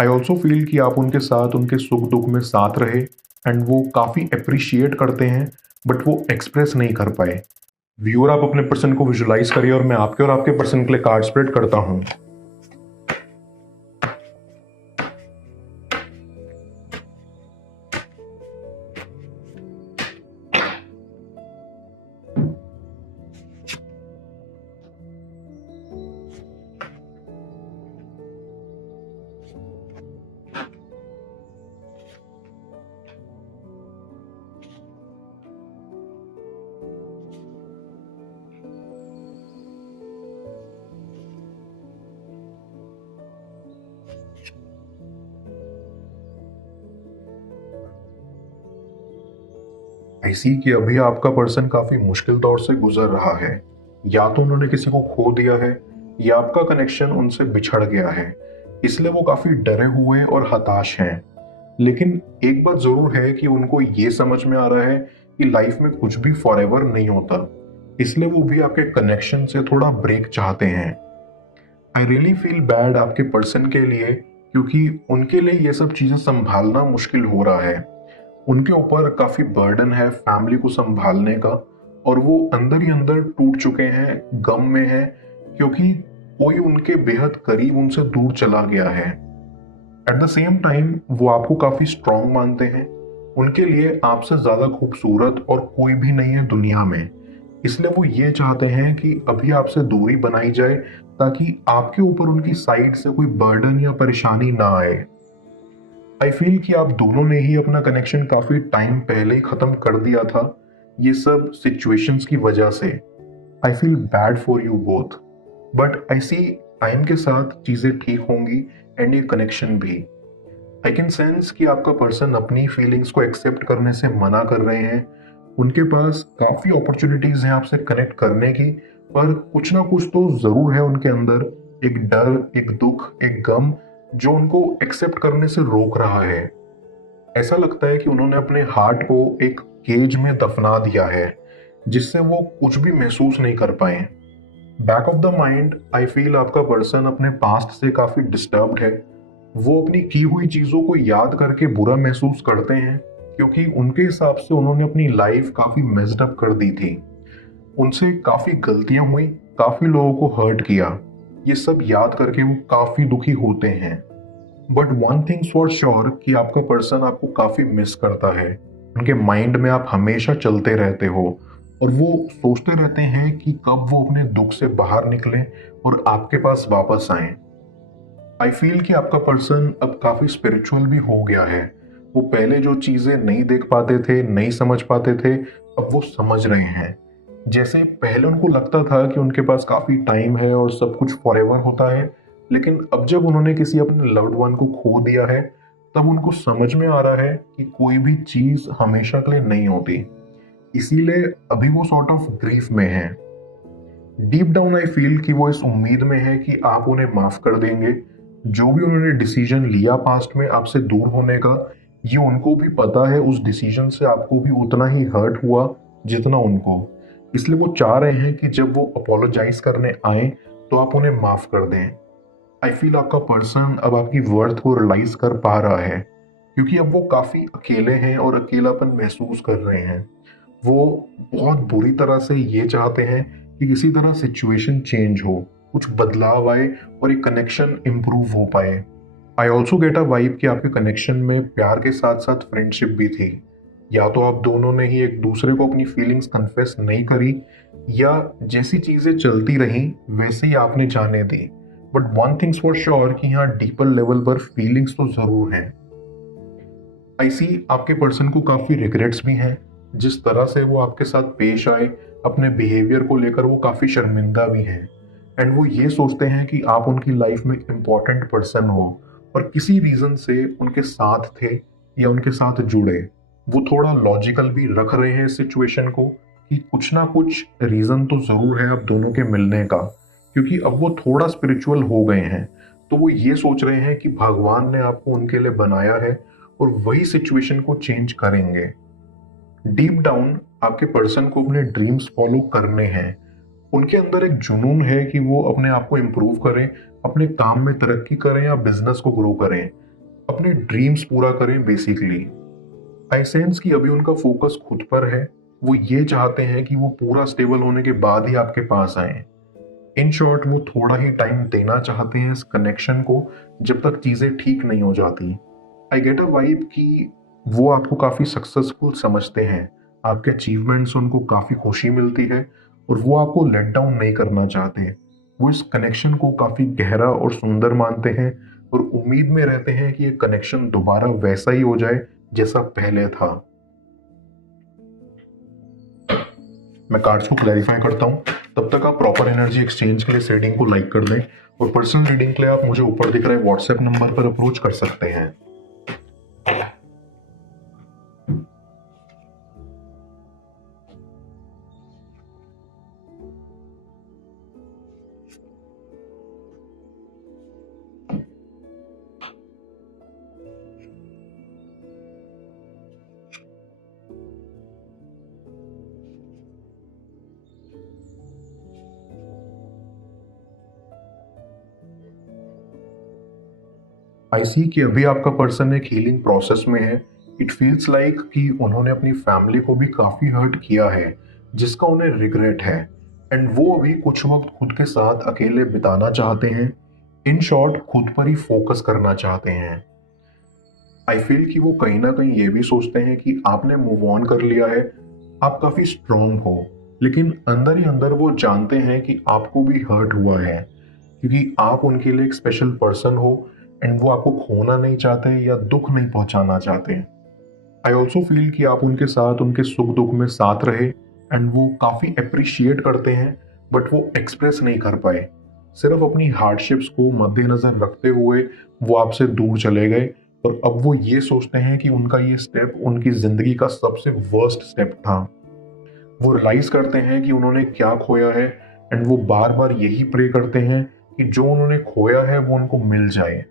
I also feel कि आप उनके साथ उनके सुख दुख में साथ रहे एंड वो काफ़ी अप्रिशिएट करते हैं बट वो एक्सप्रेस नहीं कर पाए। व्यूअर आप अपने पर्सन को विजुलाइज करिए और मैं आपके और आपके पर्सन के लिए कार्ड स्प्रेड करता हूँ। ऐसी कि अभी आपका पर्सन काफी मुश्किल दौर से गुजर रहा है। या तो उन्होंने किसी को खो दिया है या आपका कनेक्शन उनसे बिछड़ गया है, इसलिए वो काफी डरे हुए और हताश हैं। लेकिन एक बात जरूर है कि उनको ये समझ में आ रहा है कि लाइफ में कुछ भी फॉरएवर नहीं होता, इसलिए वो भी आपके कनेक्शन से थोड़ा ब्रेक चाहते हैं। आई रियली फील बैड आपके पर्सन के लिए, क्योंकि उनके लिए ये सब चीजें संभालना मुश्किल हो रहा है। उनके ऊपर काफी बर्डन है फैमिली को संभालने का, और वो अंदर ही अंदर टूट चुके हैं, गम में हैं, क्योंकि कोई उनके बेहद करीब उनसे दूर चला गया है। एट द सेम टाइम वो आपको काफी स्ट्रांग मानते हैं। उनके लिए आपसे ज्यादा खूबसूरत और कोई भी नहीं है दुनिया में, इसलिए वो ये चाहते हैं कि अभी आपसे दूरी बनाई जाए ताकि आपके ऊपर उनकी साइड से कोई बर्डन या परेशानी ना आए। आई फील कि आप दोनों ने ही अपना कनेक्शन काफी टाइम पहले ही खत्म कर दिया था, ये सब सिचुएशंस की वजह से। I feel bad for you both, but I see time के साथ चीजें ठीक होंगी एंड ये कनेक्शन भी। आई कैन सेंस कि आपका पर्सन अपनी फीलिंग्स को एक्सेप्ट करने से मना कर रहे हैं। उनके पास काफी अपॉर्चुनिटीज हैं आपसे कनेक्ट करने की, पर कुछ ना कुछ तो जरूर है उनके अंदर, एक डर, एक दुख, एक गम जो उनको एक्सेप्ट करने से रोक रहा है। ऐसा लगता है कि उन्होंने अपने हार्ट को एक केज में दफना दिया है जिससे वो कुछ भी महसूस नहीं कर पाए। Back of the mind I feel आपका पर्सन अपने पास्ट से काफी डिस्टर्ब्ड है। वो अपनी की हुई चीजों को याद करके बुरा महसूस करते हैं, क्योंकि उनके हिसाब से उन्होंने अपनी लाइफ काफी मेस्ड अप कर दी थी। उनसे काफी गलतियां हुई, काफी लोगों को हर्ट किया, ये सब याद करके वो काफी दुखी होते हैं। But one things for sure कि आपका पर्सन आपको काफी मिस करता है। उनके माइंड में आप हमेशा चलते रहते हो और वो सोचते रहते हैं कि कब वो अपने दुख से बाहर निकलें और आपके पास वापस आए। आई फील कि आपका पर्सन अब काफी स्पिरिचुअल भी हो गया है। वो पहले जो चीजें नहीं देख पाते थे, नहीं समझ पाते थे, अब वो समझ रहे हैं। जैसे पहले उनको लगता था कि उनके पास काफी टाइम है और सब कुछ फॉरएवर होता है, लेकिन अब जब उन्होंने किसी अपने लव्ड वन को खो दिया है, तब उनको समझ में आ रहा है कि कोई भी चीज हमेशा के लिए नहीं होती। इसीलिए अभी वो सॉर्ट ऑफ ग्रीफ में है। डीप डाउन आई फील कि वो इस उम्मीद में है कि आप उन्हें माफ कर देंगे। जो भी उन्होंने डिसीजन लिया पास्ट में आपसे दूर होने का, ये उनको भी पता है उस डिसीजन से आपको भी उतना ही हर्ट हुआ जितना उनको। इसलिए वो चाह रहे हैं कि जब वो अपोलोजाइज करने आए तो आप उन्हें माफ कर दें। आई फील आपका पर्सन अब आपकी वर्थ को रियलाइज कर पा रहा है, क्योंकि अब वो काफी अकेले हैं और अकेलापन महसूस कर रहे हैं। वो बहुत बुरी तरह से ये चाहते हैं कि किसी तरह सिचुएशन चेंज हो, कुछ बदलाव आए और ये कनेक्शन इम्प्रूव हो पाए। I also get a vibe कि आपके कनेक्शन में प्यार के साथ साथ फ्रेंडशिप भी थी। या तो आप दोनों ने ही एक दूसरे को अपनी फीलिंग्स कन्फेस नहीं करी, या जैसी चीजें चलती रही वैसे ही आपने जाने दी। But one things for sure कि यहाँ डीपर लेवल पर फीलिंग्स तो जरूर हैं। आई सी आपके पर्सन को काफी रिग्रेट्स भी हैं। जिस तरह से वो आपके साथ पेश आए, अपने बिहेवियर को लेकर वो काफी शर्मिंदा भी हैं। एंड वो ये सोचते हैं कि आप उनकी लाइफ में इम्पोर्टेंट पर्सन हो और किसी रीजन से उनके साथ थे या उनके साथ जुड़े। वो थोड़ा लॉजिकल भी रख रहे हैं सिचुएशन को कि कुछ ना कुछ रीजन तो जरूर है अब दोनों के मिलने का, क्योंकि अब वो थोड़ा स्पिरिचुअल हो गए हैं। तो वो ये सोच रहे हैं कि भगवान ने आपको उनके लिए बनाया है और वही सिचुएशन को चेंज करेंगे। डीप डाउन आपके पर्सन को अपने ड्रीम्स फॉलो करने हैं। उनके अंदर एक जुनून है कि वो अपने आप को इम्प्रूव करें, अपने काम में तरक्की करें या बिजनेस को ग्रो करें। अपने ड्रीम्स पूरा करें बेसिकली। आई सेंस कि अभी उनका फोकस खुद पर है। वो ये चाहते हैं कि वो पूरा स्टेबल होने के बाद ही आपके पास आए। इन शॉर्ट वो थोड़ा ही टाइम देना चाहते हैं इस कनेक्शन को, जब तक चीजें ठीक नहीं हो जाती। आई गेट अ वाइब कि वो आपको काफी सक्सेसफुल समझते हैं, आपके अचीवमेंट्स उनको काफी खुशी मिलती है, और वो आपको लेट डाउन नहीं करना चाहते। वो इस कनेक्शन को काफी गहरा और सुंदर मानते हैं, और उम्मीद में रहते हैं कि ये कनेक्शन दोबारा वैसा ही हो जाए जैसा पहले था। मैं कार्ड्स को क्लैरिफाई करता हूँ, तब तक आप प्रॉपर एनर्जी एक्सचेंज के लिए सेटिंग को लाइक कर दें, और पर्सनल रीडिंग के लिए आप मुझे ऊपर दिख रहे व्हाट्सएप नंबर पर अप्रोच कर सकते हैं। आई सी कि अभी आपका पर्सन एक हीलिंग प्रोसेस में है। इट फील्स लाइक कि उन्होंने अपनी फैमिली को भी काफी हर्ट किया है, जिसका उन्हें रिग्रेट है, एंड वो अभी कुछ वक्त खुद के साथ अकेले बिताना चाहते हैं। इन शॉर्ट खुद पर ही फोकस करना चाहते हैं। आई फील कि वो कहीं ना कहीं ये भी सोचते हैं कि आपने मूव ऑन कर लिया है, आप काफी स्ट्रांग हो, लेकिन अंदर ही अंदर वो जानते हैं कि आपको भी हर्ट हुआ है, क्योंकि आप उनके लिए एक स्पेशल पर्सन हो, एंड वो आपको खोना नहीं चाहते या दुख नहीं पहुंचाना चाहते। आई ऑल्सो फील कि आप उनके साथ उनके सुख दुख में साथ रहे, एंड वो काफी अप्रिशिएट करते हैं, बट वो एक्सप्रेस नहीं कर पाए। सिर्फ अपनी हार्डशिप्स को मद्देनजर रखते हुए वो आपसे दूर चले गए, और अब वो ये सोचते हैं कि उनका ये स्टेप उनकी जिंदगी का सबसे वर्स्ट स्टेप था। वो रियलाइज करते हैं कि उन्होंने क्या खोया है, एंड वो बार बार यही प्रे करते हैं कि जो उन्होंने खोया है वो उनको मिल जाए।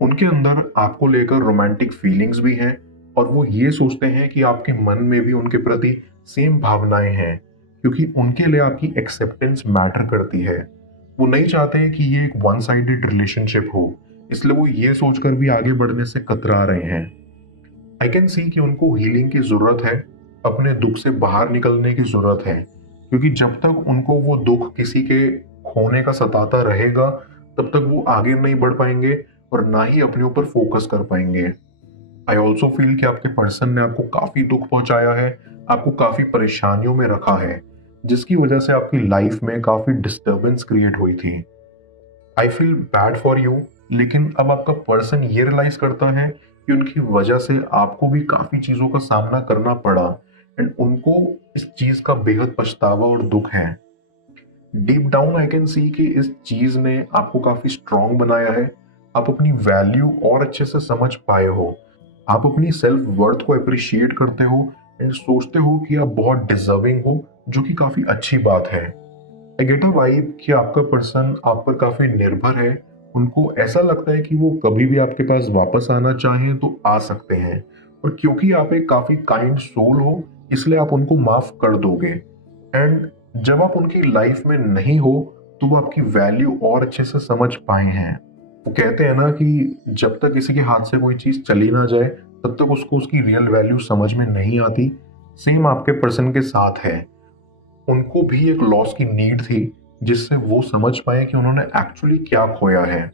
उनके अंदर आपको लेकर रोमांटिक फीलिंग्स भी हैं, और वो ये सोचते हैं कि आपके मन में भी उनके प्रति सेम भावनाएं हैं, क्योंकि उनके लिए आपकी एक्सेप्टेंस मैटर करती है। वो नहीं चाहते हैं कि ये एक वन साइडेड रिलेशनशिप हो, इसलिए वो ये सोचकर भी आगे बढ़ने से कतरा रहे हैं। आई कैन सी कि उनको हीलिंग की जरूरत है, अपने दुख से बाहर निकलने की जरूरत है, क्योंकि जब तक उनको वो दुख किसी के खोने का सताता रहेगा, तब तक वो आगे नहीं बढ़ पाएंगे, और ना ही अपने ऊपर फोकस कर पाएंगे। आई ऑल्सो फील कि आपके पर्सन ने आपको काफी दुख पहुंचाया है, आपको काफी परेशानियों में रखा है, जिसकी वजह से आपकी लाइफ में काफी डिस्टरबेंस क्रिएट हुई थी। आई फील बैड फॉर यू, लेकिन अब आपका पर्सन ये रियलाइज करता है कि उनकी वजह से आपको भी काफी चीजों का सामना करना पड़ा, एंड उनको इस चीज का बेहद पछतावा और दुख है। Deep down I can see कि इस चीज ने आपको काफी स्ट्रांग बनाया है। आप अपनी वैल्यू और अच्छे से समझ पाए हो, आप अपनी सेल्फ वर्थ को अप्रिशिएट करते हो, एंड सोचते हो कि आप बहुत डिजर्विंग हो, जो कि काफी अच्छी बात है। आई गेट अ वाइब कि आपका पर्सन आप पर काफी निर्भर है। उनको ऐसा लगता है कि वो कभी भी आपके पास वापस आना चाहें तो आ सकते हैं, और क्योंकि आप एक काफी काइंड सोल हो, इसलिए आप उनको माफ कर दोगे। एंड जब आप उनकी लाइफ में नहीं हो, तो वो आपकी वैल्यू और अच्छे से समझ पाए हैं। वो कहते हैं ना कि जब तक किसी के हाथ से कोई चीज चली ना जाए, तब तक उसको उसकी रियल वैल्यू समझ में नहीं आती। सेम आपके पर्सन के साथ है। उनको भी एक लॉस की नीड थी, जिससे वो समझ पाए कि उन्होंने एक्चुअली क्या खोया है।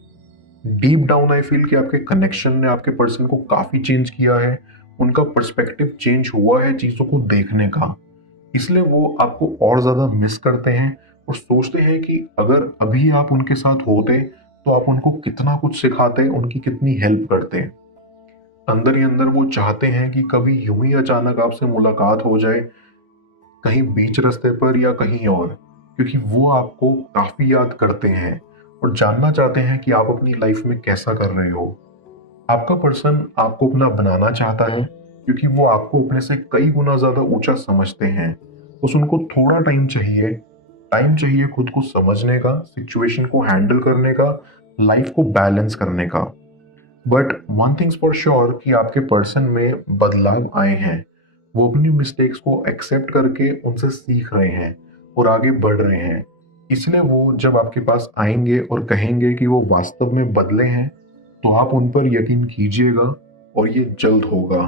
डीप डाउन आई फील कि आपके कनेक्शन ने आपके पर्सन को काफी चेंज किया है। उनका पर्सपेक्टिव चेंज हुआ है चीजों को देखने का, इसलिए वो आपको और ज्यादा मिस करते हैं, और सोचते हैं कि अगर अभी आप उनके साथ होते तो आप उनको कितना कुछ सिखाते, उनकी कितनी हेल्प करते। अंदर ही अंदर वो चाहते हैं कि कभी यूं ही अचानक आपसे मुलाकात हो जाए, कहीं बीच रास्ते पर या कहीं और, क्योंकि वो आपको काफी याद करते हैं, और जानना चाहते हैं कि आप अपनी लाइफ में कैसा कर रहे हो। आपका पर्सन आपको अपना बनाना चाहता है, क्योंकि वो आपको अपने से कई गुना ज्यादा ऊंचा समझते हैं। बस उनको थोड़ा टाइम चाहिए खुद को समझने का, सिचुएशन को हैंडल करने का, लाइफ को बैलेंस करने का। But one things for sure कि आपके पर्सन में बदलाव आए हैं। वो अपनी मिस्टेक्स को एक्सेप्ट करके उनसे सीख रहे हैं और आगे बढ़ रहे हैं। इसलिए वो जब आपके पास आएंगे और कहेंगे कि वो वास्तव में बदले हैं, तो आप उन पर यकीन कीजिएगा और ये जल्द होगा।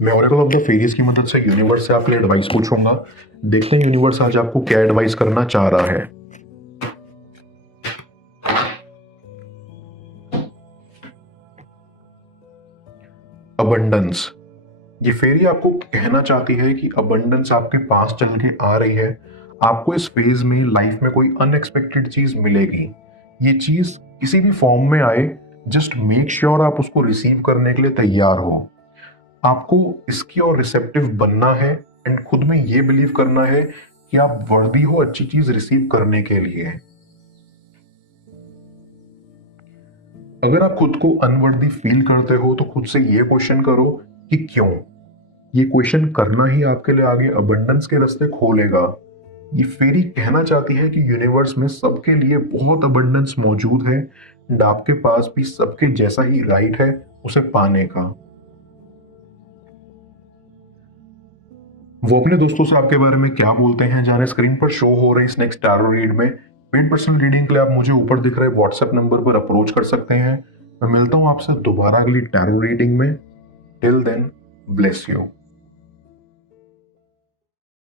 मैं ऑरेकल ऑफ द फेरीज की मदद से यूनिवर्स से आपके लिए एडवाइस पूछूंगा। देखते हैं यूनिवर्स आज आपको क्या एडवाइस करना चाह रहा है। अबंडेंस। ये फेरी आपको कहना चाहती है कि अबंडेंस आपके पास चल के आ रही है। आपको इस फेज में लाइफ में कोई अनएक्सपेक्टेड चीज मिलेगी। ये चीज किसी भी फॉर्म में आए, जस्ट मेक श्योर आप उसको रिसीव करने के लिए तैयार हो। आपको इसकी और रिसेप्टिव बनना है एंड खुद में ये बिलीव करना है कि आप वर्दी हो अच्छी चीज रिसीव करने के लिए। अगर आप खुद को अनवर्दी फील करते हो तो खुद से ये क्वेश्चन करो कि क्यों। ये क्वेश्चन करना ही आपके लिए आगे अबंडेंस के रास्ते खोलेगा। ये फेरी कहना चाहती है कि यूनिवर्स में सबके लिए बहुत अबंडेंस मौजूद है एंड आपके पास भी सबके जैसा ही राइट है उसे पाने का। वो अपने दोस्तों से आपके बारे में क्या बोलते हैं जाने स्क्रीन पर शो हो रही इस नेक्स्ट टैरो रीड में। पेड पर्सनल रीडिंग के लिए आप मुझे ऊपर दिख रहे व्हाट्सएप नंबर पर अप्रोच कर सकते हैं। मैं मिलता हूं आपसे दोबारा अगली टैरो रीडिंग में। Till then, bless you.